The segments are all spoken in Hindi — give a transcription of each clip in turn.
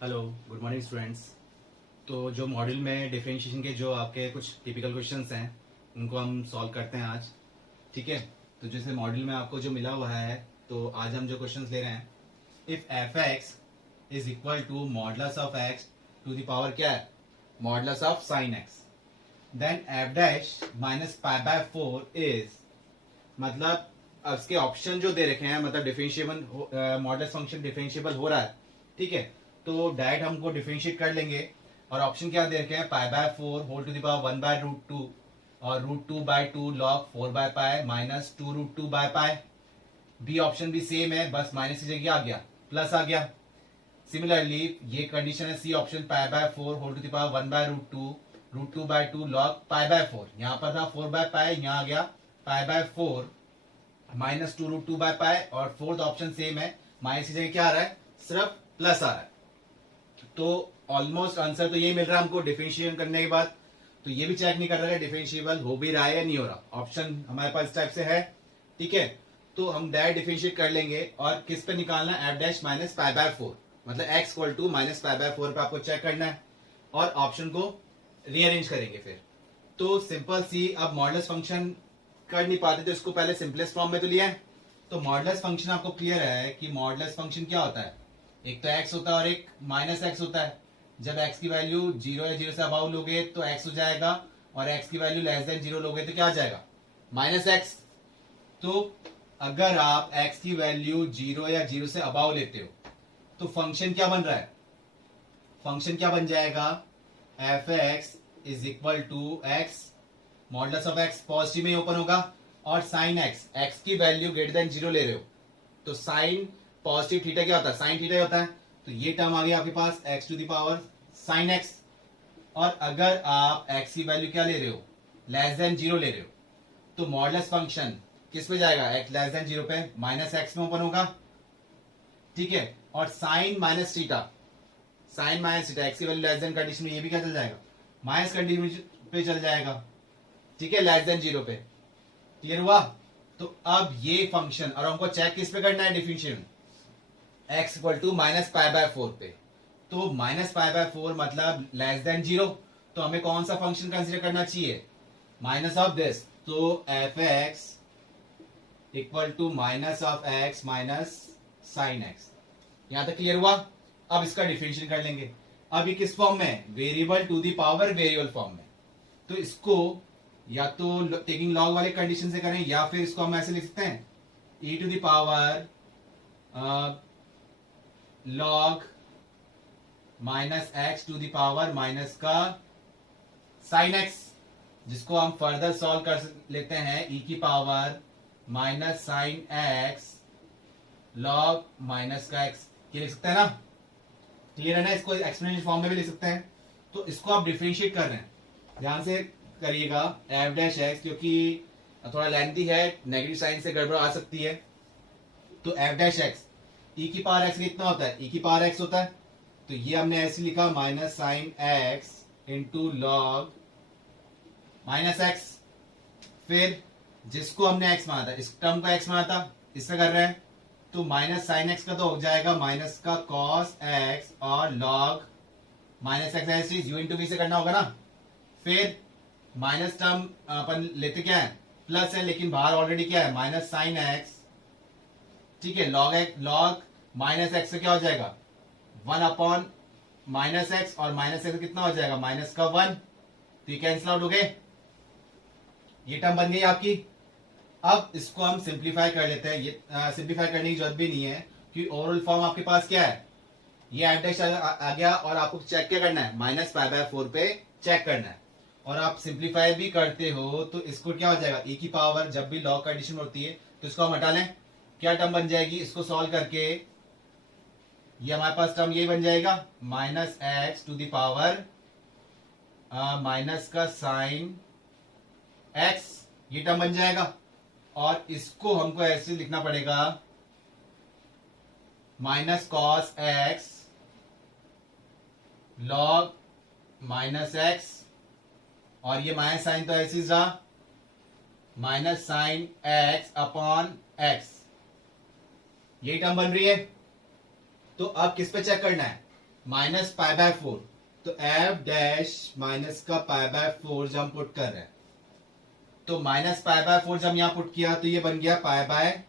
Hello, good morning students. तो जो मॉड्यूल में डिफरेंशिएशन के जो आपके कुछ टिपिकल क्वेश्चंस हैं उनको हम सॉल्व करते हैं आज। ठीक है। तो जैसे मॉड्यूल में आपको जो मिला हुआ है, तो आज हम जो क्वेश्चंस ले रहे हैं, if f x is equal to modulus of x to the power क्या है, modulus of sine x, then f dash minus pi by 4 is, मतलब अब इसके ऑप्शन जो दे रखे हैं, मतलब डिफरेंशिएबल मॉडुलस फंक्शन डिफरेंशिएबल हो रहा है। ठीक है। तो डायरेक्ट हमको डिफरेंशिएट कर लेंगे। और ऑप्शन क्या दे रखे हैं, pi by 4 whole to the power 1 by root 2 और रूट 2 by 2 log 4 by pi minus 2 root 2 by pi. B option भी सेम है, बस माइनस की जगह आ गया, प्लस आ गया। सिमिलरली ये कंडीशन है C option, pi by 4 whole to the power 1 by root 2 by 2 log pi by 4। यहाँ पर था 4 बाय पाई, यहाँ आ गया pi by 4 minus 2 root 2 by pi. और फोर्थ ऑप्शन सेम है, माइनस की जगह क्या आ रहा है, सिर्फ प्लस आ रहा है। तो ऑलमोस्ट आंसर तो यही मिल रहा है हमको डिफरेंशिएशन करने के बाद। तो ये भी चेक नहीं कर रहा है डिफरेंशिएबल हो भी रहा है या नहीं हो रहा। ऑप्शन हमारे पास इस टाइप से है। ठीक है। तो हम डायरेक्ट डिफरेंशिएट कर लेंगे और किस पे निकालना है, f dash minus pi by 4, मतलब x equal to minus pi by 4 पे आपको चेक करना है और ऑप्शन को रीअरेंज करेंगे फिर। तो सिंपल सी, अब मॉडुलस फंक्शन कर नहीं पाते तो इसको पहले सिंपलेस्ट फॉर्म में तो लिया है। तो मॉडुलस फंक्शन आपको क्लियर है कि मॉडुलस फंक्शन क्या होता है, एक तो x होता है और एक माइनस एक्स होता है। जब x की वैल्यू 0 या 0 से अबाउ लोगे तो x हो जाएगा, और x की वैल्यू लेस देन 0 लोगे तो क्या आ जाएगा, माइनस एक्स। तो अगर आप x की वैल्यू 0 या 0 से अबाउ लेते हो तो फंक्शन क्या बन रहा है, फंक्शन क्या बन जाएगा, f x is equal to x, modulus of x positive में ओपन होगा, और साइन एक्स, एक्स की वैल्यू ग्रेटर देन 0 ले रहे हो तो साइन पॉजिटिव थीटा क्या होता है, साइन थीटा होता है। तो ये टर्म आ गया आपके पास x to the power sine x. और अगर आप x की वैल्यू क्या ले रहे हो, लेस देन 0 ले रहे हो, तो मॉडुलस फंक्शन किस पे जाएगा, x लेस देन 0 पे, माइनस एक्स में ओपन होगा। ठीक है। और sine minus theta, sine minus theta x की वैल्यू लेस देन कंडीशन में ये भी क्या चल जाएगा, माइनस कंडीशन पे चल जाएगा। ठीक है, लेस देन 0 पे। क्लियर हुआ। तो अब ये फंक्शन, और हमको चेक किस पे करना है, differentiation x equal to minus pi by 4 पे। तो माइनस पाई बाय 4 मतलब लेस देन 0, तो हमें कौन सा फंक्शन कंसीडर करना चाहिए, माइनस ऑफ दिस। तो f x equal to minus of x minus sine x. यहां तक क्लियर हुआ। अब इसका डिफरेंशिएशन कर लेंगे। अब ये किस फॉर्म में, variable to the power variable form में। तो इसको या तो टेकिंग लॉग वाले कंडीशन से करें, या फिर इसको हम ऐसे लिख सकते हैं, e to the power log minus x to the power minus का साइन एक्स, जिसको हम फर्दर सॉल्व कर लेते हैं, ई की power minus sine x log minus का एक्स। ये लिख सकते हैं ना, क्लियर है ना। इसको एक्सपोनेंशियल फॉर्म में भी लिख सकते हैं। तो इसको आप डिफरेंशिएट कर रहे हैं, ध्यान से करिएगा, एफ डैश एक्स, क्योंकि थोड़ा लेंथी है, नेगेटिव साइन से गड़बड़ आ सकती है। तो एफ डैश एक्स, ई की पावर एक्स कितना होता है, ई की पावर एक्स होता है। तो ये हमने ऐसे लिखा, minus sine x into log minus x. फिर जिसको हमने एक्स माना था, इस टर्म का एक्स माना था, इससे कर रहे हैं, तो माइनस साइन एक्स का तो हो जाएगा माइनस का कॉस एक्स, और लॉग माइनस एक्स ऐसे यू इंटू वी से करना होगा ना। फिर माइनस टर्म अपन लेते क्या है, प्लस है, लेकिन बाहर ऑलरेडी क्या है, माइनस साइन एक्स। ठीक है, लॉग माइनस एक्स से क्या हो जाएगा, 1 अपॉन माइनस एक्स, और माइनस एक्स कितना हो जाएगा, माइनस का 1। तो ये कैंसिल आउट हो गए, ये टर्म बन गई आपकी। अब इसको हम सिंप्लीफाई कर लेते हैं। ये सिंप्लीफाई करने की जरूरत भी नहीं है, क्योंकि ओवरऑल फॉर्म आपके पास क्या है, ये एफ डैश आ गया, और आपको चेक क्या करना है, माइनस पाई बाय 4 पे चेक करना है। और आप सिंप्लीफाई भी करते हो तो इसको क्या हो जाएगा, ई की पावर, जब भी लॉग कंडीशन होती है तो इसको हम हटा लें, क्या टर्म बन जाएगी, इसको सॉल्व करके ये हमारे पास टर्म ये बन जाएगा, minus x to the power minus का साइन एक्स, ये टर्म बन जाएगा। और इसको हमको ऐसे लिखना पड़ेगा, minus cos x log minus x, और ये माइनस साइन तो ऐसे ही रहा, minus sine x upon x, यही टर्म बन रही है। तो अब किस पे चेक करना है, माइनस पाई बाय 4, तो एफ डैश माइनस का पाई बाय 4 जब हम पुट कर रहे हैं, तो माइनस पाई बाय 4 जब यहां पुट किया तो ये बन गया pi by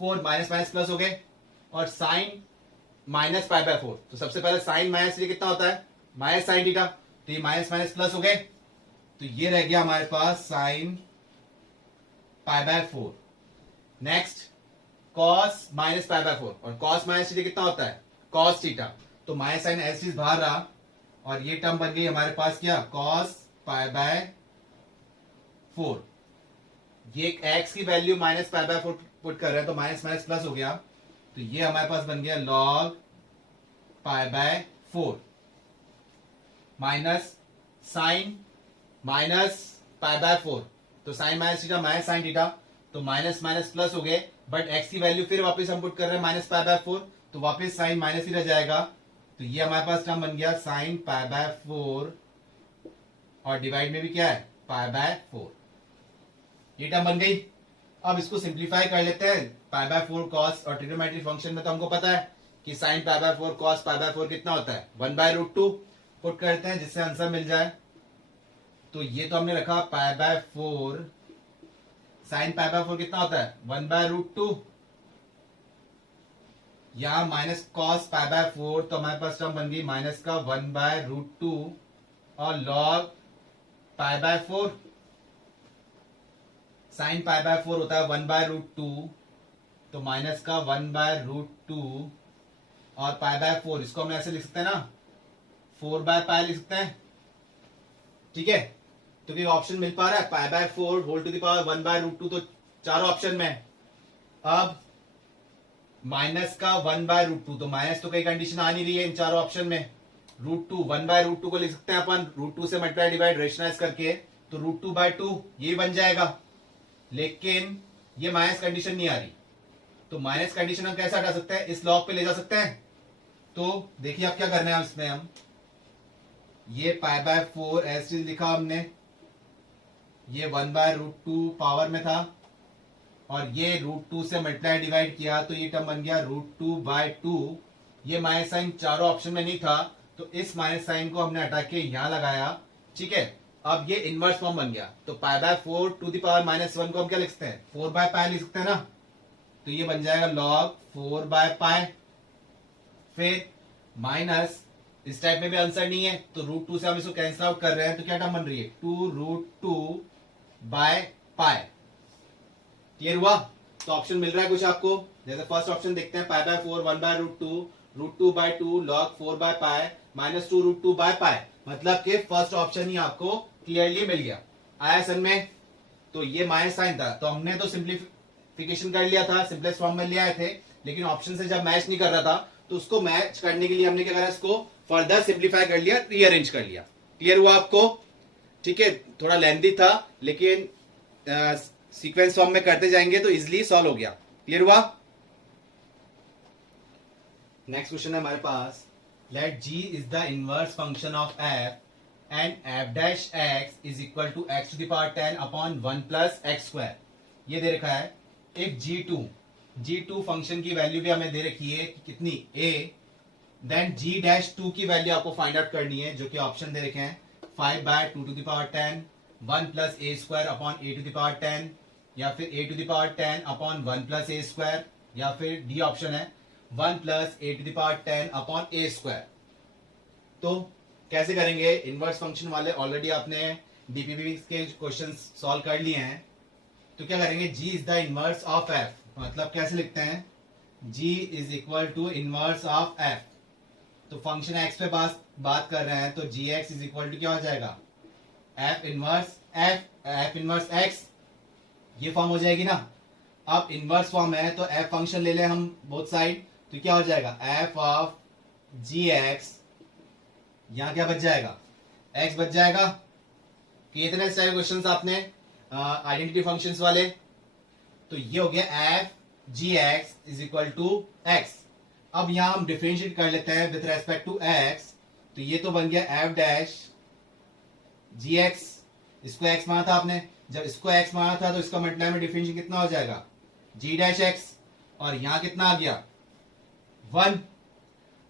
4, minus minus plus हो गए, और साइन माइनस पाई बाय 4, तो सबसे पहले साइन माइनस ये कितना होता है, माइनस साइन थीटा, तो ये माइनस माइनस प्लस हो गए, तो ये रह गया हमारे पास sine pi by 4। Next cos minus pi by 4, और कॉस माइनस थीटा कितना होता है, कॉस थीटा, तो माइनस साइन एस चीज बाहर रहा, और ये टर्म बन गई हमारे पास क्या, कॉस पाई बाय 4। ये एक्स की value minus pi by 4 put कर रहे हैं, तो माइनस माइनस प्लस हो गया, तो ये हमारे पास बन गया log pi by 4 minus sine minus pi by 4, तो sine minus theta minus sine theta, तो माइनस माइनस प्लस हो गए, बट एक्स की वैल्यू फिर वापस हम पुट कर रहे हैं माइनस पाई बाय 4, तो वापस साइन माइनस ही रह जाएगा, तो ये हमारे पास टर्म बन गया साइन पाई बाय 4, और डिवाइड में भी क्या है, पाई बाय 4, ये टर्म बन गई। अब इसको सिंप्लीफाई कर लेते हैं, पाई बाय 4 कॉस, और ट्रिग्नोमेट्री फंक्शन में तो हमको पता है कि sign pi by 4 cos pi by 4 कितना होता है, 1/√2 पुट करते हैं जिससे आंसर मिल जाए, तो ये तो हमने रखा पाई बाय 4, साइन पाई बाय 4 कितना होता है, 1/√2, यहां माइनस कॉस पाई बाय 4, तो हमारे पास टर्म बन गई माइनस का 1/√2, और log pi by 4, sign pi by 4 होता है 1/√2, तो माइनस का 1/√2, और पाई बाय 4 इसको हम ऐसे लिख सकते हैं ना, 4/पाई लिख सकते हैं, ठीक है, तो ये ऑप्शन मिल पा रहा है, pi by 4 whole to the power 1/√2, तो चारों ऑप्शन में। अब माइनस का 1/√2, तो माइनस तो कई कंडीशन आ नहीं रही है इन चारों ऑप्शन में, √2 1/√2 को लिख सकते हैं अपन √2 से मल्टीप्लाई डिवाइड रेशनलाइज करके, तो √2/2 ये बन जाएगा, लेकिन ये माइनस कंडीशन नहीं आ रही, तो माइनस कंडीशन हम कैसे हटा सकते हैं, इस लॉग पे ले जा सकते हैं, तो देखिए आप क्या करना है इसमें, हम ये पाई बाय 4 ऐसे लिखा हमने, ये 1/√2 पावर में था, और ये √2 से मल्टीप्लाई डिवाइड किया, तो ये टर्म बन गया √2/2, ये माइनस साइन चारों ऑप्शन में नहीं था, तो इस माइनस साइन को हमने हटा के यहां लगाया, ठीक है, अब ये इनवर्स फॉर्म बन गया, तो pi by 4 to the power -1 को हम क्या लिख सकते हैं, 4/पाई लिख सकते हैं ना, तो ये बन जाएगा लॉग 4/पाई, फिर माइनस, इस टाइप में भी आंसर नहीं है, तो √2 से हम इसको कैंसिल आउट कर रहे हैं, तो क्या टर्म बन रही है, 2√2/पाई, क्लियर हुआ, तो ऑप्शन मिल रहा है कुछ आपको, जैसे फर्स्ट ऑप्शन देखते हैं, पाई बाय 4 1/√2, √2/2 लॉग 4/पाई माइनस 2√2/पाई, मतलब कि फर्स्ट ऑप्शन ही आपको क्लियरली मिल गया, आया सन में, तो ये माइनस साइन था, तो हमने तो सिंप्लीफिकेशन कर लिया था, सिंपलेस्ट फॉर्म में ले आए थे, लेकिन ऑप्शन से जब मैच नहीं कर रहा था, तो उसको मैच करने के लिए हमने क्या करा, इसको फर्दर सिंप्लीफाई कर लिया, रीअरेंज कर लिया, क्लियर हुआ आपको, ठीक है, थोड़ा लेंथी था, लेकिन सीक्वेंस फॉर्म में करते जाएंगे तो इजिली सॉल्व हो गया, क्लियर हुआ। नेक्स्ट क्वेश्चन है हमारे पास, let g is the inverse function of f and f dash x is equal to x to the power 10 upon 1 plus x square, ये दे रखा है, इफ g2 फंक्शन की वैल्यू भी हमें दे रखी है कितनी, a, देन g डैश 2 की वैल्यू आपको फाइंड आउट करनी है, जो कि ऑप्शन दे रखे हैं 5/2 to the power 10, 1 plus a square upon a to the power 10, या फिर a to the power 10 upon 1 plus a square, या फिर डी ऑप्शन है 1 plus a to the power 10 upon a square. तो कैसे करेंगे, इनवर्स फंक्शन वाले ऑलरेडी आपने डीपीपी के क्वेश्चन सॉल्व कर लिए हैं, तो क्या करेंगे, g is the inverse of f, मतलब कैसे लिखते हैं, g is equal to inverse of f, तो फंक्शन x पे बात कर रहे हैं, तो gx इज इक्वल टू क्या हो जाएगा, f इनवर्स x, ये फॉर्म हो जाएगी ना। अब इनवर्स फॉर्म है तो f फंक्शन ले लें हम बोथ साइड, तो क्या हो जाएगा, f ऑफ gx, यहां क्या बच जाएगा, x बच जाएगा। कितने सारे क्वेश्चंस आपने आइडेंटिटी फंक्शंस वाले, तो ये हो गया f gx is equal to x। अब यहां हम डिफरेंशिएट कर लेते हैं विद रेस्पेक्ट टू x, तो ये तो बन गया f डैश gx, इसको x माना था आपने, जब इसको x माना था तो इसका मल्टीप्लाई में डिफरेंशिएट कितना हो जाएगा, g डैश x, और यहां कितना आ गया 1,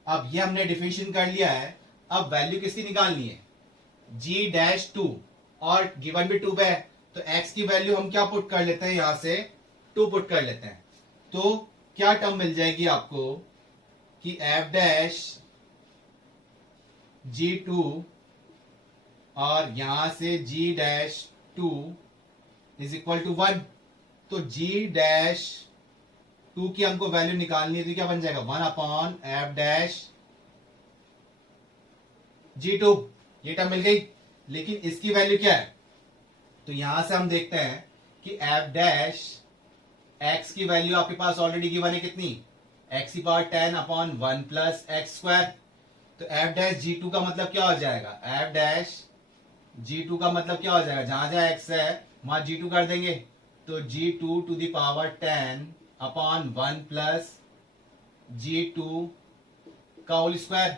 अब ये हमने डिफिनेशन कर लिया है, अब वैल्यू किसकी निकालनी है, जी डैश टू, और गिवन भी टू पे है, तो x की वैल्यू हम क्या पुट कर लेते हैं, यहां से 2 पुट कर लेते हैं। तो क्या टर्म मिल जाएगी आपको कि f डैश जी टू और यहां से g dash two is equal to 1। तो g डैश टू की हमको वैल्यू निकालनी है, तो क्या बन जाएगा 1 upon f dash g two. ये टर्म मिल गई, लेकिन इसकी वैल्यू क्या है, तो यहां से हम देखते हैं कि एफ डैश एक्स की वैल्यू आपके पास ऑलरेडी गिवन है कितनी, एक्स की power 10 upon 1 plus x square. तो एफ डैश जी टू का मतलब क्या हो जाएगा, एफ डैश जी टू का मतलब क्या हो जाएगा, जहां जहां एक्स है वहां जी टू कर देंगे, तो g two to the power 10 upon 1 plus g two का होल स्क्वायर।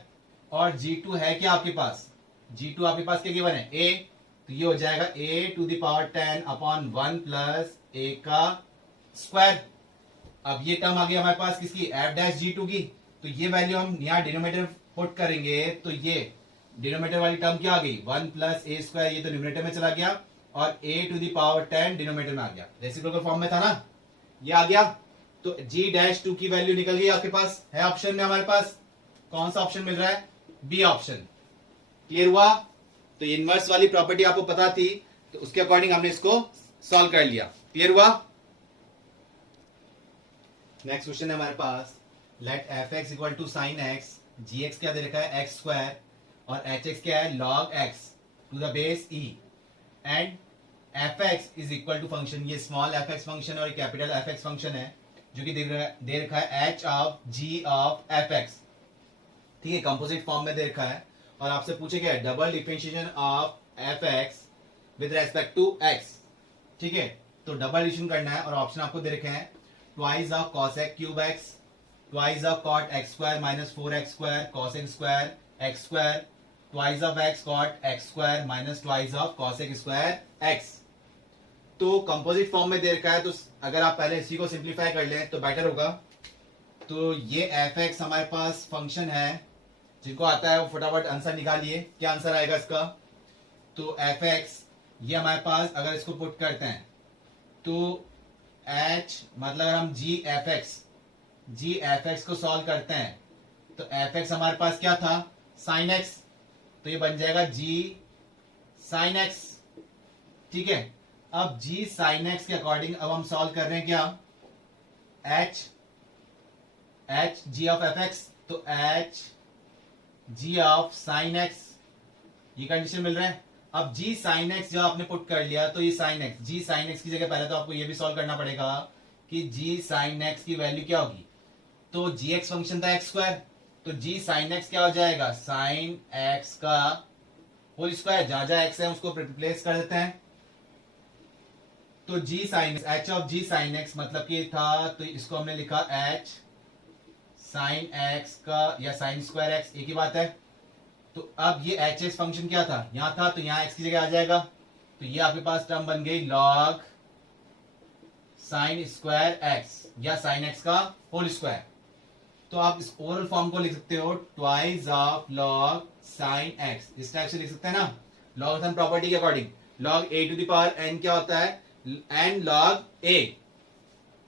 और जी टू है क्या आपके पास, जी टू आपके पास क्या गिवन है, ए, तो ये हो जाएगा a to the power 10 upon 1 plus a का स्क्वायर। अब ये टर्म आ गई हमारे पास किसकी, एफ डैश जी टू की। तो ये वैल्यू हम यहाँ डिनोमिनेटर पुट करेंगे, तो ये डिनोमिनेटर वाली टर्म क्या आ गई, 1 प्लस ए स्क्वायर, ये तो न्यूमरेटर में चला गया, और ए टू द पावर 10 डिनोमिनेटर में आ गया, रेसिप्रोकल फॉर्म में था ना, ये आ गया। तो जी डैश टू की वैल्यू निकल गई आपके पास, है ऑप्शन में हमारे पास, कौन सा ऑप्शन मिल रहा है, बी ऑप्शन। क्लियर हुआ। तो इनवर्स वाली प्रॉपर्टी आपको पता थी, तो उसके अकॉर्डिंग हमने इसको सॉल्व कर लिया। क्लियर हुआ। नेक्स्ट क्वेश्चन है हमारे पास, let f x equal to sine x, g x क्या दे रखा है एक्स स्क्वायर, और एच एक्स क्या है log x to the base e, and f x is equal to function, ये स्मॉल एफ एक्स फंक्शन और कैपिटल एफ एक्स फंक्शन है, जो कि दे रखा है h of g of f x. ठीक है, कंपोजिट फॉर्म में दे रखा है, और आपसे पूछे गया double differentiation of f x with respect to x. ठीक है, तो डबल डिफरेंशिएशन करना है, और ऑप्शन आपको दे रखे हैं twice of cosec cube x, twice of cot x square minus 4x square cosec square x square, twice of x cot x square minus twice of cosec square x. तो कंपोजिट फॉर्म में दे रखा है, तो अगर आप पहले इसी को सिंप्लीफाई कर लें तो बेटर होगा। तो ये एफ एक्स हमारे पास फंक्शन है, जिनको आता है वो फटाफट आंसर निकालिए, क्या आंसर आएगा इसका। तो एफ एक्स ये हमारे पास अगर इसको पुट करते हैं, तो एच मतलब अगर हम जी एफ एक्स को सॉल्व करते हैं, तो एफ एक्स हमारे पास क्या था साइन एक्स, तो ये बन जाएगा जी साइन एक्स। ठीक है, अब जी साइन एक्स के अकॉर्डिंग अब हम सॉल्व कर रहे हैं क्या, h g of f x, तो h g of sine x, ये कंडीशन मिल रहा है। अब जी साइन एक्स जो आपने पुट कर लिया, तो ये साइन एक्स, जी साइन एक्स की जगह पहले तो आपको ये भी सॉल्व करना पड़ेगा कि जी साइन एक्स की वैल्यू क्या होगी, तो जी एक्स फंक्शन था एक्स स्क्वायर, तो जी साइन एक्स क्या हो जाएगा साइन एक्स का होल स्क्वायर, जहां जहां एक्स है उसको रिप्लेस कर देते हैं। तो g sine h of g sine x मतलब कि था, तो इसको हमने लिखा एच साइन एक्स का या साइन स्क्वायर एक्स, एक ही बात है। तो अब ये एच एक्स फंक्शन क्या था, यहां था, तो यहां एक्स की जगह आ जाएगा, तो ये आपके पास टर्म बन गई लॉग साइन स्क्वायर एक्स या साइन एक्स का होल स्क्वायर। तो आप इस ओरल फॉर्म को लिख सकते हो twice of log sine x, इस टाइप से लिख सकते हैं ना, लॉगरिथम प्रॉपर्टी के according. Log A to the power n क्या होता है, एन लॉग ए,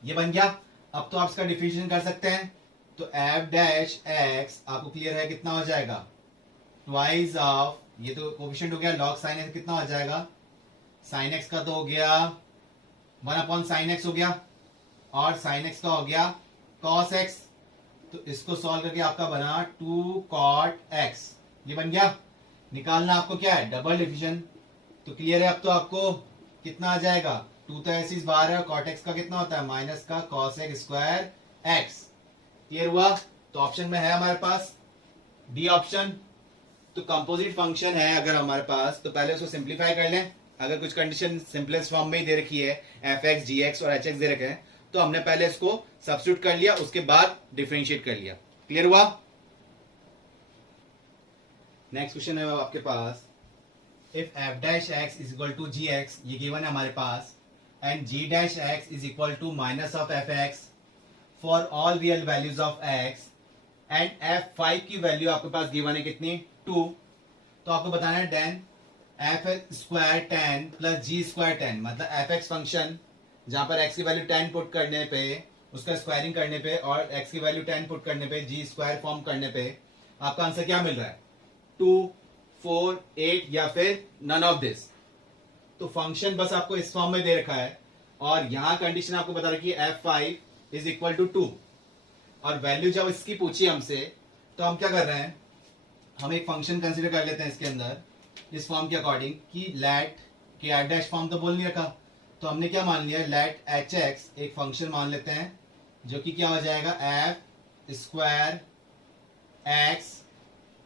ये बन गया। अब तो आप इसका डिफरेंशिएशन कर सकते हैं, तो एफ डैश एक्स आपको क्लियर है कितना हो जाएगा, ट्वाइस ऑफ, ये तो कोफिशिएंट हो गया, लॉग साइन एक्स कितना हो जाएगा, साइन एक्स का तो हो गया 1 अपॉन साइन एक्स हो गया, और साइन एक्स का हो गया कॉस एक्स, तो इसको सॉल्व करके आपका बना 2 कॉट एक्स, ये बन गया। निकालना आपको क्या है डबल डिफरेंशिएशन, तो क्लियर है। अब तो आपको कितना आ जाएगा, 2 तो ऐसी बाहर है, कॉट एक्स का कितना होता है माइनस का cos x square x. Clear हुआ। तो ऑप्शन में है हमारे पास डी ऑप्शन। तो कंपोजिट फंक्शन है अगर हमारे पास, तो पहले उसको सिंप्लीफाई कर लें। अगर कुछ कंडीशन सिंपलेस्ट फॉर्म में ही दे रखी है, एफ एक्स जी एक्स और एच एक्स दे रखे हैं, तो हमने पहले इसको सब्स्टिट्यूट कर लिया, उसके बाद डिफरेंशिएट कर लिया। क्लियर हुआ। नेक्स्ट क्वेश्चन है आपके पास, if f dash x is equal to g x, ये गिवन है हमारे पास, and g dash x is equal to minus of f x for all real values of x, and f5 की वैल्यू आपके पास गिवन है कितनी 2। तो आपको बताना है then f square 10 plus g square 10 मतलब fx फंक्शन जहां पर x की वैल्यू 10 पुट करने पे उसका स्क्वायरिंग करने पे और x की वैल्यू 10 पुट करने पे g स्क्वायर फॉर्म करने पे आपका आंसर क्या मिल रहा है 2 4 8 या फिर नन ऑफ दिस। तो फंक्शन बस आपको इस फॉर्म में दे रखा है और यहां कंडीशन आपको बता रहा है कि f5 इज इक्वल टू 2 और वैल्यू जब इसकी पूछी हमसे तो हम क्या कर रहे हैं हम एक फंक्शन कंसीडर कर लेते हैं इसके अंदर इस फॉर्म के अकॉर्डिंग कि लेट के एफ डैश फॉर्म तो बोल नहीं रखा तो हमने क्या मान लिया लेट एच एक्स एक फंक्शन मान लेते हैं जो कि क्या हो जाएगा एफ स्क्वायर एक्स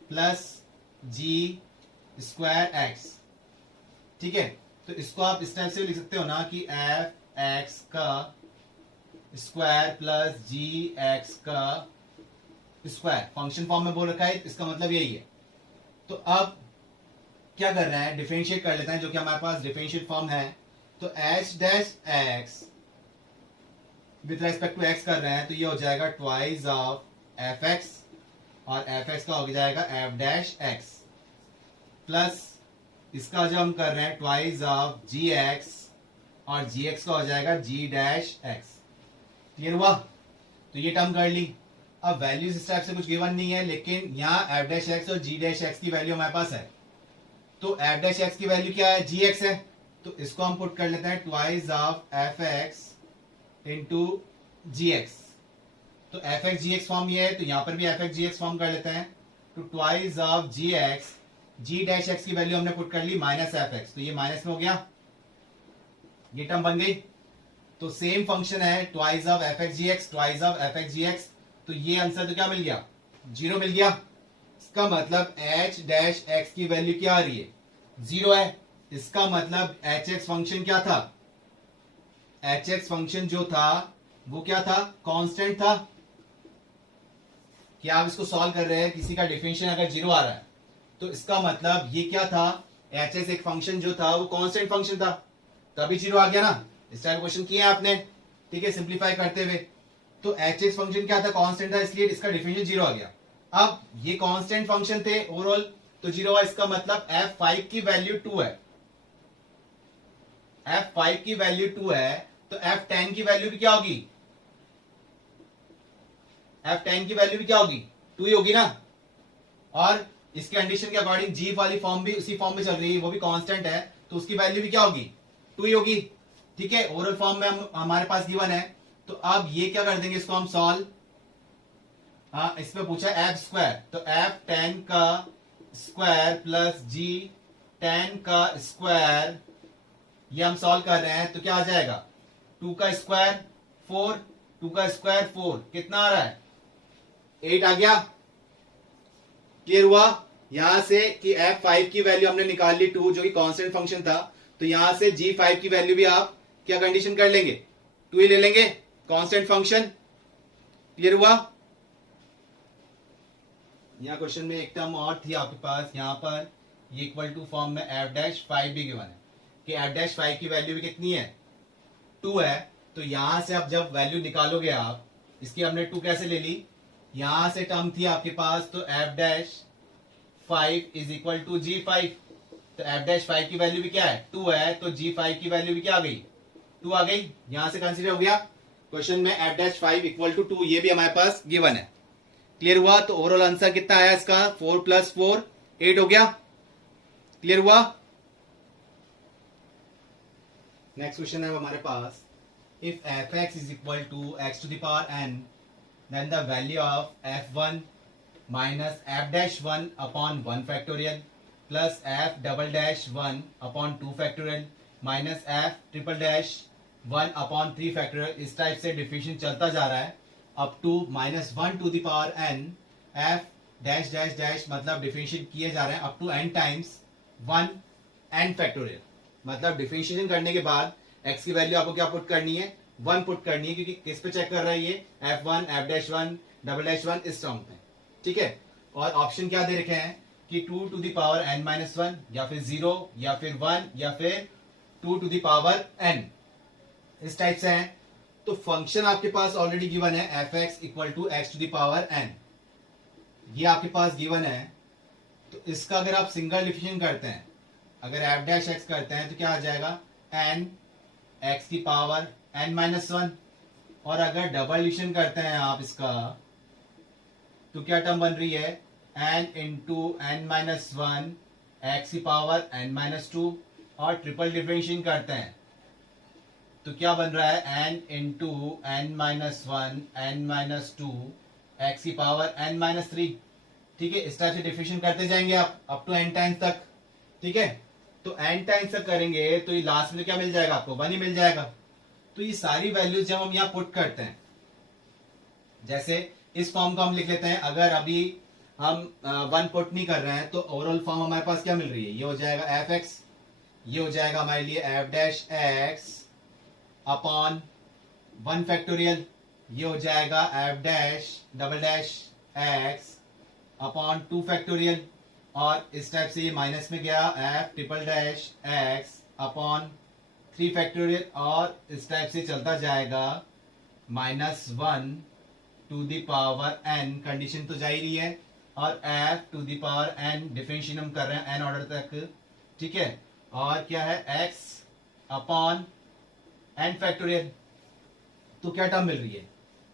प्लस जी स्क्वायर एक्स। ठीक है तो इसको आप इस टाइप से लिख सकते हो ना कि एफ एक्स का स्क्वायर प्लस जी एक्स का स्क्वायर फंक्शन फॉर्म में बोल रखा है इसका मतलब यही है। तो अब क्या कर रहे हैं डिफरेंशिएट कर लेते हैं जो कि हमारे पास डिफरेंशिएट फॉर्म है। तो h dash x with respect to x कर रहे हैं तो ये हो जाएगा ट्वाइस ऑफ एफ एक्स और एफ एक्स का हो जाएगा एफ डैश एक्स प्लस इसका जो हम कर रहे हैं ट्वाइस ऑफ जी एक्स और जी एक्स का हो जाएगा जी डैश एक्स। क्लियर हुआ? तो ये टर्म कर ली। अब वैल्यूज इस टाइप से कुछ गिवन नहीं है लेकिन यहाँ एफ डैश एक्स और जी डैश एक्स की वैल्यू हमारे पास है। तो एफ डैश एक्स की वैल्यू क्या है जी एक्स है तो इसको हम पुट कर लेते हैं twice of f x into g x. तो f x g x form ये है तो यहां पर भी f x g x form कर लेते हैं। तो twice of g x g dash x की वैल्यू हमने पुट कर ली माइनस एफ एक्स तो ये माइनस में हो गया ये टर्म बन गई। तो सेम फंक्शन है twice of f x g x twice of f x g x तो ये आंसर तो क्या मिल गया 0 मिल गया। इसका मतलब एच डैश एक्स की वैल्यू क्या आ रही है 0 है। इसका मतलब एच एक्स फंक्शन क्या था एच एक्स फंक्शन जो था वो क्या था कांस्टेंट था। क्या आप इसको सॉल्व कर रहे हैं किसी का डिफरेंशियल अगर 0 आ रहा है तो इसका मतलब ये क्या था एच एक्स एक फंक्शन जो था वो कांस्टेंट फंक्शन था तभी 0 आ गया ना। इस टाइप क्वेश्चन किया आपने ठीक है सिंप्लीफाई करते हुए। तो एच एक्स फंक्शन क्या था कांस्टेंट था इसलिए इसका डिफरेंशियल 0 आ गया। अब ये कांस्टेंट फंक्शन थे ओवरऑल तो 0 हुआ इसका मतलब f5 की वैल्यू 2 है f5 की वैल्यू 2 है तो f10 की वैल्यू भी क्या होगी f10 की वैल्यू भी क्या होगी 2 ही होगी ना। और इसके कंडीशन के अकॉर्डिंग g वाली फॉर्म भी उसी फॉर्म में चल रही है वो भी कांस्टेंट है तो उसकी वैल्यू भी क्या होगी 2 ही होगी। ठीक है ओवरऑल फॉर्म में हमारे पास गिवन है। तो अब ये क्या कर देंगे इसको हम सॉल्व हाँ इसमें पूछा एफ स्क्वायर तो f10 का स्क्वायर प्लस जी 10 का स्क्वायर ये हम सॉल्व कर रहे हैं तो क्या आ जाएगा 2 का स्क्वायर 4 2 का स्क्वायर 4 कितना आ रहा है 8 आ गया। क्लियर हुआ? यहां से कि f5 की वैल्यू हमने निकाल ली 2 जो कि कांस्टेंट फंक्शन था तो यहां से g5 की वैल्यू भी आप क्या कंडीशन कर लेंगे 2 ही ले लेंगे कांस्टेंट फंक्शन। क्लियर हुआ? यहाँ क्वेश्चन में एक टर्म और थी आपके पास यहाँ पर ये इक्वल टू फॉर्म में एफ डैश 5 भी गिवन है कि एफ डैश 5 की वैल्यू भी कितनी है 2 है। तो यहां से अब जब वैल्यू निकालोगे आप इसकी हमने 2 कैसे ले ली यहां से टर्म थी आपके पास तो f dash 5 is equal to g5 तो एफ डैश 5 की वैल्यू भी क्या है 2 है तो g5 की वैल्यू भी क्या आ गई 2 आ गई। यहां से कंसीडर हो गया क्वेश्चन में एफ डैश 5 इक्वल टू 2 ये भी हमारे पास गिवन है। क्लियर हुआ? तो ओवरऑल आंसर कितना आया इसका 4 + 4 8 हो गया। क्लियर हुआ? नेक्स्ट क्वेश्चन है हमारे पास if f x is equal to x to the power n then the value of f1 minus f dash 1 upon 1 factorial plus f double dash 1 upon 2 factorial minus f triple dash 1 upon 3 factorial इस टाइप से डिफिनेशन चलता जा रहा है up to -1 to the power n f dash dash dash मतलब डिफरेंशिएट किए जा रहे हैं up to n times 1 n factorial मतलब डिफरेंशिएशन करने के बाद x की वैल्यू आपको क्या पुट करनी है 1 पुट करनी है क्योंकि किस पे चेक कर रहा है ये f1 f dash 1 double dash 1 इस टर्म पे। ठीक है और ऑप्शन क्या दे रखे हैं कि 2 टू द पावर n-1 या फिर 0 या फिर 1 या फिर 2 टू द पावर n इस टाइप से है। तो फंक्शन आपके पास ऑलरेडी गिवन है f x equal to x to the power n ये आपके पास गिवन है, तो इसका अगर आप सिंगल डिफिनेशन करते हैं, अगर एफ डैश एक्स करते हैं तो क्या आ जाएगा, एन एक्स की पावर एन माइनस वन। और अगर डबल डिफिनेशन करते हैं आप इसका, तो क्या टर्म बन रही है, n into n minus one x की पावर एन माइनस टू। और ट्रिपल डिफरेंशिएशन करते हैं तो क्या बन रहा है, n into n minus one n minus two x की पावर एन माइनस थ्री। ठीक है, इस टाइप से डिफरेंशिएशन करते जाएंगे आप अप टू एन टाइम्स तक। ठीक है, तो एन टाइम्स तक करेंगे तो ये लास्ट में क्या मिल जाएगा आपको, वन ही मिल जाएगा। तो ये सारी वैल्यूज जब हम यहाँ पुट करते हैं, जैसे इस फॉर्म को हम लिख लेते हैं, अगर अभी हम वन पुट नहीं कर रहे हैं तो ओवरऑल फॉर्म हमारे पास क्या मिल रही है, ये हो जाएगा एफ एक्स, ये हो जाएगा हमारे लिए f dash x upon one factorial, ये हो जाएगा f dash double dash x upon two factorial. और इस टाइप से ये माइनस में गया, f triple dash x upon three factorial. और इस टाइप से चलता जाएगा minus one to the power n, condition तो जा ही रही है, और f to the power n differentiate हम कर रहे हैं एन ऑर्डर तक। ठीक है, और क्या है, एक्स अपॉन एन फैक्टोरियल। तो क्या टर्म मिल रही है,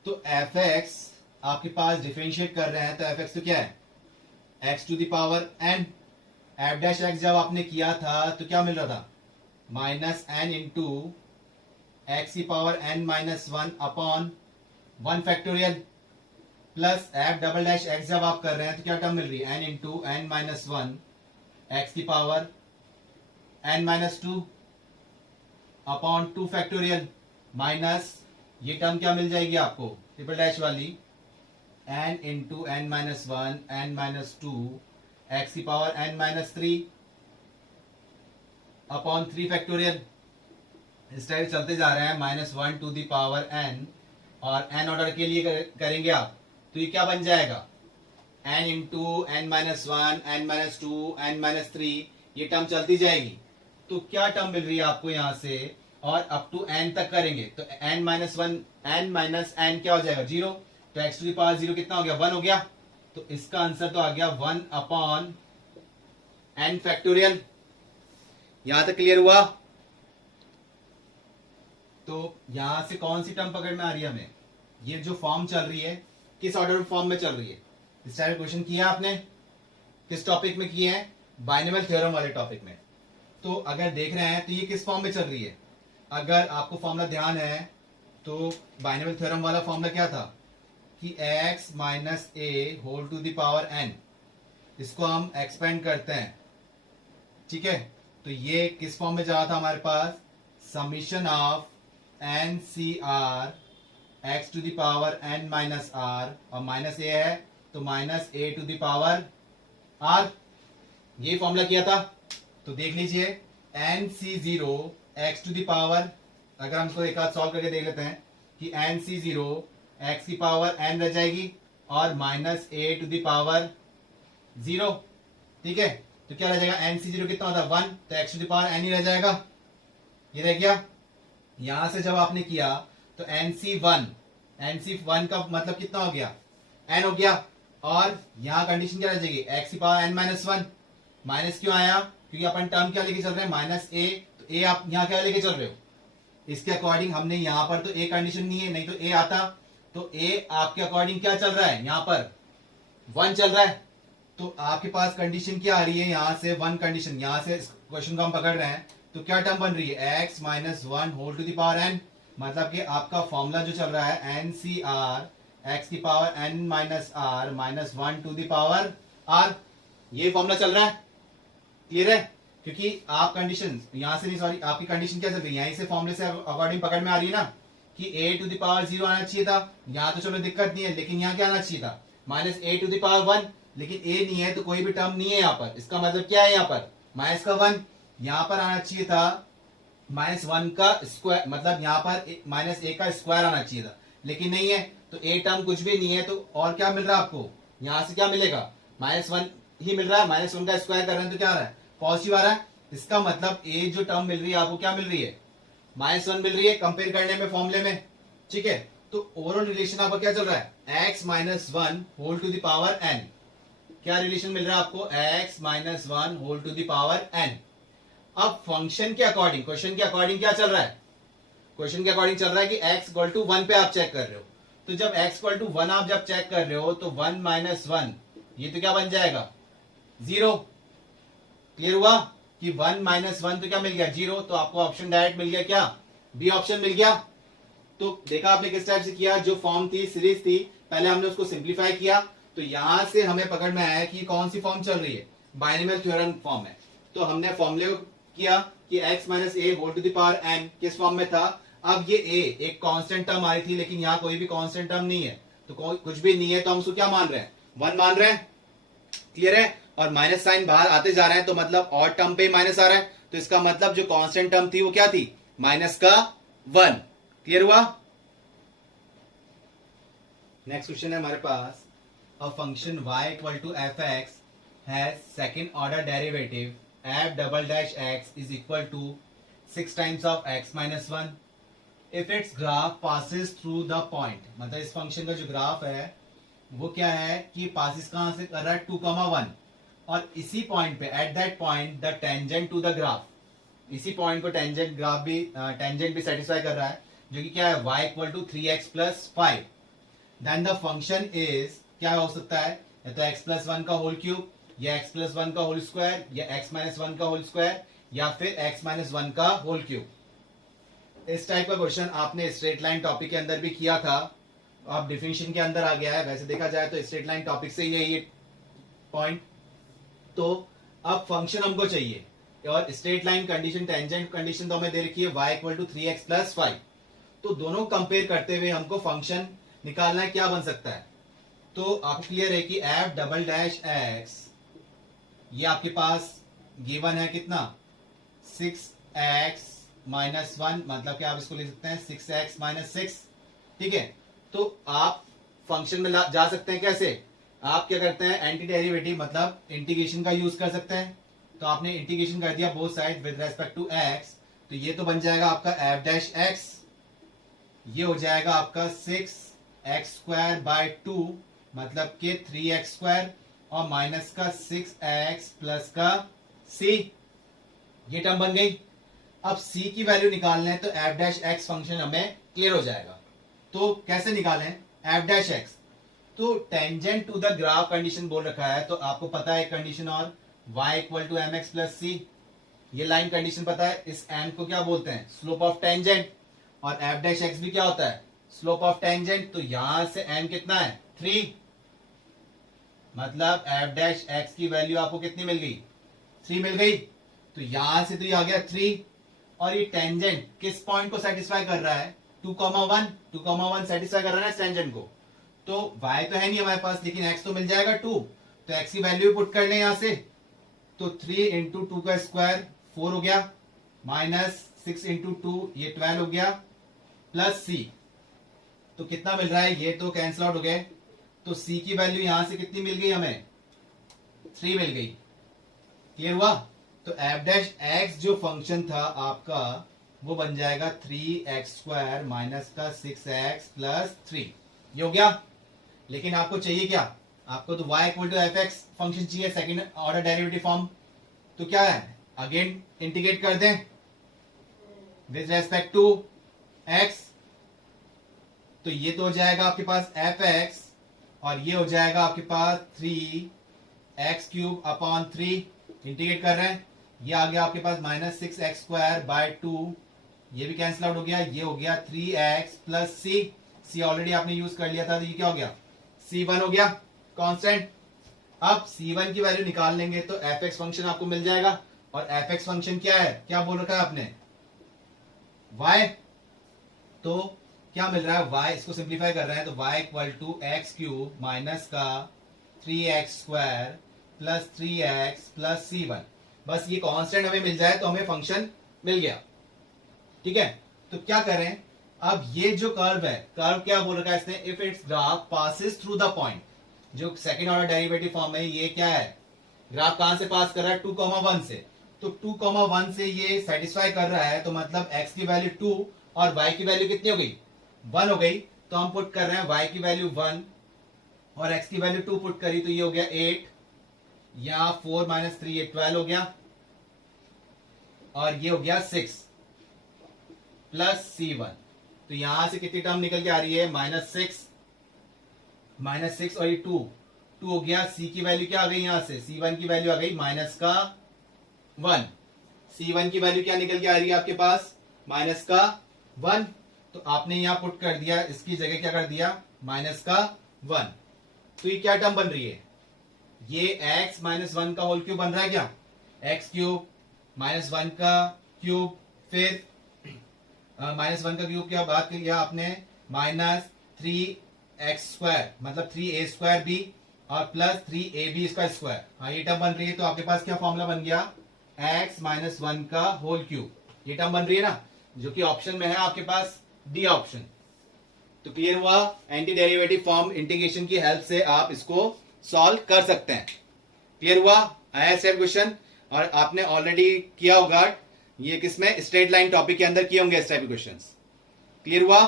तो एफ एक्स आपके पास डिफरेंशिएट कर रहे हैं, तो एफ एक्स तो क्या है, x to the power n. F dash x जब आपने किया था तो क्या मिल रहा था, माइनस एन इंटू एक्स की power n minus one upon one factorial, plus f double dash x जब आप कर रहे हैं तो क्या टर्म मिल रही है, n into n minus one x की power n minus two upon two factorial, minus ये टर्म क्या मिल जाएगी आपको, ट्रिपल डैश वाली, n into n minus one n minus two x की power n minus three upon three factorial. इस टाइप चलते जा रहे हैं, minus one to the power n, और एन ऑर्डर के लिए करेंगे आप तो ये क्या बन जाएगा, N into n minus one n minus two n minus three, ये टर्म चलती जाएगी। तो क्या टर्म मिल रही है आपको यहां से, और अप टू एन तक करेंगे तो n minus one n minus n क्या हो जाएगा, जीरो। तो x to the power zero कितना हो गया, वन हो गया। तो इसका आंसर तो आ गया वन अपॉन एन फैक्टोरियल। यहां तक क्लियर हुआ। तो यहां से कौन सी टर्म पकड़ में आ रही है हमें, ये जो फॉर्म चल रही है किस ऑर्डर फॉर्म में चल रही है। इस टाइप क्वेश्चन किया आपने, किस टॉपिक में किए हैं, बाइनोमियल थ्योरम वाले टॉपिक में। तो अगर देख रहे हैं तो ये किस फॉर्म में चल रही है, अगर आपको फॉर्मूला ध्यान है तो बाइनोमियल थ्योरम वाला फॉर्मूला क्या था कि x minus a whole to the power n, इसको हम एक्सपेंड करते हैं। ठीक है, तो ये किस फॉर्म में जा रहा था हमारे पास, summation of n C r x to the power n minus r, और माइनस ए है तो minus a to the power r, ये फॉर्मूला किया था। तो देख लीजिए n C zero x to the power, अगर हम इसको एक आध सॉल्व करके देख लेते हैं कि एन सी जीरो एक्स की पावर एन रह जाएगी और minus a to the power zero. ठीक है, तो क्या रह जाएगा, एन सी जीरो कितना होता है, वन, तो x to the power n ही रह जाएगा, ये रह गया। यहां से जब आपने किया तो एन सी वन का मतलब कितना हो गया, एन हो गया। और यहां कंडीशन क्या रह जाएगी, एक्स की power n minus one. Minus क्यों आया, क्योंकि अपन टर्म क्या लेके चल रहे हैं, माइनस ए, तो ए आप यहां क्या लेके चल रहे हो, इसके अकॉर्डिंग हमने यहां पर तो ए कंडीशन नहीं है, नहीं तो ए आता। तो ए आपके अकॉर्डिंग क्या चल रहा है, यहां पर वन चल रहा है। तो आपके पास कंडीशन क्या आ रही है, यहां से वन कंडीशन, यहां से क्वेश्चन को हम पकड़ रहे हैं तो क्या टर्म बन रही है, x minus one whole to the power n, मतलब कि आपका फॉर्मूला जो चल रहा है एन सी आर एक्स की power n minus r minus one to the power r, ये फॉर्मूला चल रहा है। क्लियर है, क्योंकि आप कंडीशन यहां से नहीं, सॉरी, आपकी कंडीशन क्या चल रही है, यहीं से फॉर्मूले से अकॉर्डिंग पकड़ में आ रही है ना कि ए टू द पावर जीरो आना चाहिए था। यहां तो चलो दिक्कत नहीं है, लेकिन यहां क्या आना चाहिए था, minus a to the power one, लेकिन ए नहीं है तो कोई भी टर्म नहीं है यहाँ पर। इसका मतलब क्या है, यहाँ पर माइनस का वन, यहाँ पर आना चाहिए था माइनस वन का स्क्वायर, मतलब यहाँ पर माइनस ए का स्क्वायर आना चाहिए था, लेकिन नहीं है। तो ए टर्म कुछ भी नहीं है, तो और क्या मिल रहा है आपको, यहां से क्या मिलेगा, माइनस वन ही मिल रहा है। माइनस वन का स्क्वायर कर रहे हैं तो क्या आ रहा है, पॉजिटिव आ रहा है। इसका मतलब ए जो टर्म मिल रही है आपको क्या मिल रही है, माइनस वन मिल रही है कंपेयर करने में फॉर्मूले में। ठीक है, तो ओवरऑल रिलेशन आपका क्या चल रहा है, x minus one whole to the power n, क्या रिलेशन मिल रहा है आपको, x minus one whole to the power n। अब फंक्शन के अकॉर्डिंग, क्वेश्चन के अकॉर्डिंग क्या चल रहा है, क्वेश्चन के अकॉर्डिंग चल रहा है कि x इक्वल टू 1 पे आप चेक कर रहे हो। तो जब x इक्वल टू 1 आप जब चेक कर रहे हो तो 1 माइनस वन, ये तो क्या बन जाएगा, 0। क्लियर हुआ कि 1 माइनस वन तो क्या मिल गया, 0। तो आपको ऑप्शन डायरेक्ट मिल गया, क्या बी ऑप्शन मिल गया। तो देखा आपने किस टाइप से किया, जो फॉर्म थी सीरीज थी, पहले हमने उसको सिंप्लीफाई किया। तो यहां से हमें पकड़ में आया कि कौन सी फॉर्म चल रही है, बाइनोमियल थ्योरम फॉर्म है। तो हमने फॉर्मूले किया कि x minus a whole to the power n किस फॉर्म में था। अब ये a एक कांस्टेंट टर्म आई थी, लेकिन यहाँ कोई भी कांस्टेंट टर्म नहीं है, तो कुछ भी नहीं है, तो हम उसको क्या मान रहे हैं, 1 मान रहे हैं। क्लियर है। और माइनस साइन बाहर आते जा रहे हैं, तो मतलब और टर्म पे माइनस आ रहा है, तो इसका मतलब जो कांस्टेंट टर्म थी वो क्या थी, माइनस का 1। क्लियर हुआ। नेक्स्ट क्वेश्चन है हमारे पास, a function y equal to f x has second order derivative f double dash x is equal to 6 times of x minus one if its graph passes through the point. मतलब इस फंक्शन का जो ग्राफ है वो क्या है कि पासिस कहां से कर रहा है, 2,1, और इसी पॉइंट पे at that point the tangent to the graph, इसी पॉइंट को टेंजेंट ग्राफ भी टेंजेंट भी सेटिस्फाई कर रहा है, जो कि क्या है y equal to 3x plus 5। Then the function is, क्या हो सकता है, या तो x प्लस वन का होल क्यूब, या x प्लस वन का होल स्क्वायर, या x माइनस वन का होल स्क्वायर, या फिर x माइनस वन का होल क्यूब। इस टाइप का क्वेश्चन आपने स्ट्रेट लाइन टॉपिक के अंदर भी किया था, अब डिफिनेशन के अंदर आ गया है। वैसे देखा जाए तो स्ट्रेट लाइन टॉपिक से ही ये पॉइंट। तो अब फंक्शन हमको चाहिए, और straight line condition, tangent condition तो हमें दे रखी है y equal to 3x plus 5। तो दोनों कंपेयर करते हुए हमको फंक्शन निकालना है, क्या बन सकता है। तो आपको क्लियर है कि f डबल डैश x, ये आपके पास गिवन है कितना, 6x माइनस वन, मतलब कि आप इसको लिख सकते हैं 6x माइनस 6। ठीक है। तो आप फंक्शन में जा सकते हैं कैसे, आप क्या करते हैं, एंटी डेरिवेटिव मतलब इंटीग्रेशन का यूज कर सकते हैं। तो आपने इंटीग्रेशन कर दिया both side with respect to x, तो ये तो बन जाएगा आपका f डैश x, ये हो जाएगा आपका 6x स्क्वायर बाय 2, मतलब कि 3x स्क्वायर, और माइनस का 6x प्लस का c, ये टर्म बन गई। अब c की वैल्यू निकालना है, तो f डैश x फंक्शन हमें क्लियर हो जाएगा। तो कैसे निकालें f डैश x, तो tangent to the graph condition बोल रखा है, तो आपको पता है कंडीशन, और y equal to m x plus c, ये लाइन कंडीशन पता है। इस m को क्या बोलते हैं, स्लोप ऑफ टेंजेंट, और f डैश x भी क्या होता है, स्लोप ऑफ टेंजेंट। तो यहां से m कितना है, 3, मतलब f डैश x की वैल्यू आपको कितनी मिल गई, 3 मिल गई। तो यहां से तो ये आ गया 3, और ये टेंजेंट किस पॉइंट को सेटिस्फाई कर रहा है, 2,1, 2,1 सेटिस्फाई कर रहा है टेंजेंट को। तो y तो है नहीं हमारे पास, लेकिन x तो मिल जाएगा 2, तो x की वैल्यू पुट कर लें यहां से। तो 3 इंटू 2 का स्क्वायर 4 हो गया, माइनस 6 इंटू 2 ये 12 हो गया, प्लस c, तो कितना मिल रहा है, ये तो कैंसिल आउट हो गए। तो c की वैल्यू यहां से कितनी मिल गई हमें, 3 मिल गई। क्लियर हुआ। तो f डैश x जो फंक्शन था आपका, वो बन जाएगा 3x स्क्वायर माइनस का 6x प्लस 3, ये हो गया। लेकिन आपको चाहिए क्या, आपको तो y equal to f x function चाहिए, सेकंड ऑर्डर डेरिवेटिव फॉर्म। तो क्या है, अगेन इंटीग्रेट कर दें विद रेस्पेक्ट टू x, तो ये तो हो जाएगा आपके पास एफ एक्स, और ये हो जाएगा आपके पास 3x क्यूब अपॉन 3, इंटीग्रेट कर रहे हैं, ये आ गया आपके पास माइनस 6x स्क्वायर बाय 2, ये भी कैंसिल आउट हो गया, ये हो गया 3x प्लस c ऑलरेडी आपने यूज कर लिया था, तो ये क्या हो गया, c1 हो गया कांस्टेंट। अब c1 की वैल्यू निकाल लेंगे तो f(x) फंक्शन आपको मिल जाएगा, और f(x) फंक्शन क्या है, क्या बोल रखा है आपने, y। तो क्या मिल रहा है, y, इसको सिंप्लीफाई कर रहे हैं, तो y equal to x cube minus का 3x square plus 3x plus c1। बस ये कांस्टेंट हमें मिल जाए तो हमें फंक्शन मिल गया। ठीक है। तो क्या करें, अब ये जो कर्व है, कर्व क्या बोल रखा है इसने, if its graph passes through the point, जो सेकंड ऑर्डर डेरिवेटिव फॉर्म है, ये क्या है, ग्राफ कहां से पास कर रहा है, 2,1 से। तो 2,1 से ये सेटिस्फाई कर रहा है, तो मतलब x की वैल्यू 2 और y की वैल्यू कितनी हो गई, 1 हो गई। तो हम पुट कर रहे हैं y की वैल्यू 1 और x की वैल्यू 2 पुट करी, तो ये हो गया 8, यहाँ 4 माइनस 3 ये 12 हो गया, और ये हो गया 6 प्लस C1। तो यहां से कितनी टर्म निकल के आ रही है, माइनस 6 और ये 2 हो गया। C की वैल्यू क्या आ गई, यहां से C1 की वैल्यू आ गई -1। C1 की वैल्यू क्या निकल के आ रही है आपके पास, -1। तो आपने यहां पुट कर दिया, इसकी जगह क्या कर दिया, -1। तो ये क्या टर्म बन रही है, ये x -1 का होल क्यूब बन रहा है क्या, x क्यूब -1 का क्यूब, फिर -1 का क्यूब क्या बात किया आपने, -3x² मतलब 3a² और प्लस 3ab²। हाँ ये टर्म बन रही है। तो आपके पास क्या फॉर्मूला बन गया, x -1 का होल क्यूब, ये टर्म बन रही है ना, जो कि ऑप्शन में है आपके पास डी ऑप्शन। तो क्लियर हुआ, एंटी डेरिवेटिव फॉर्म इंटीग्रेशन की हेल्प से आप इसको सॉल्व कर सकते हैं। क्लियर हुआ, आया सेम क्वेश्चन, और आपने ऑलरेडी किया होगा ये किसमें, स्ट्रेट लाइन टॉपिक के अंदर किए होंगे इस टाइप के क्वेश्चंस। क्लियर हुआ।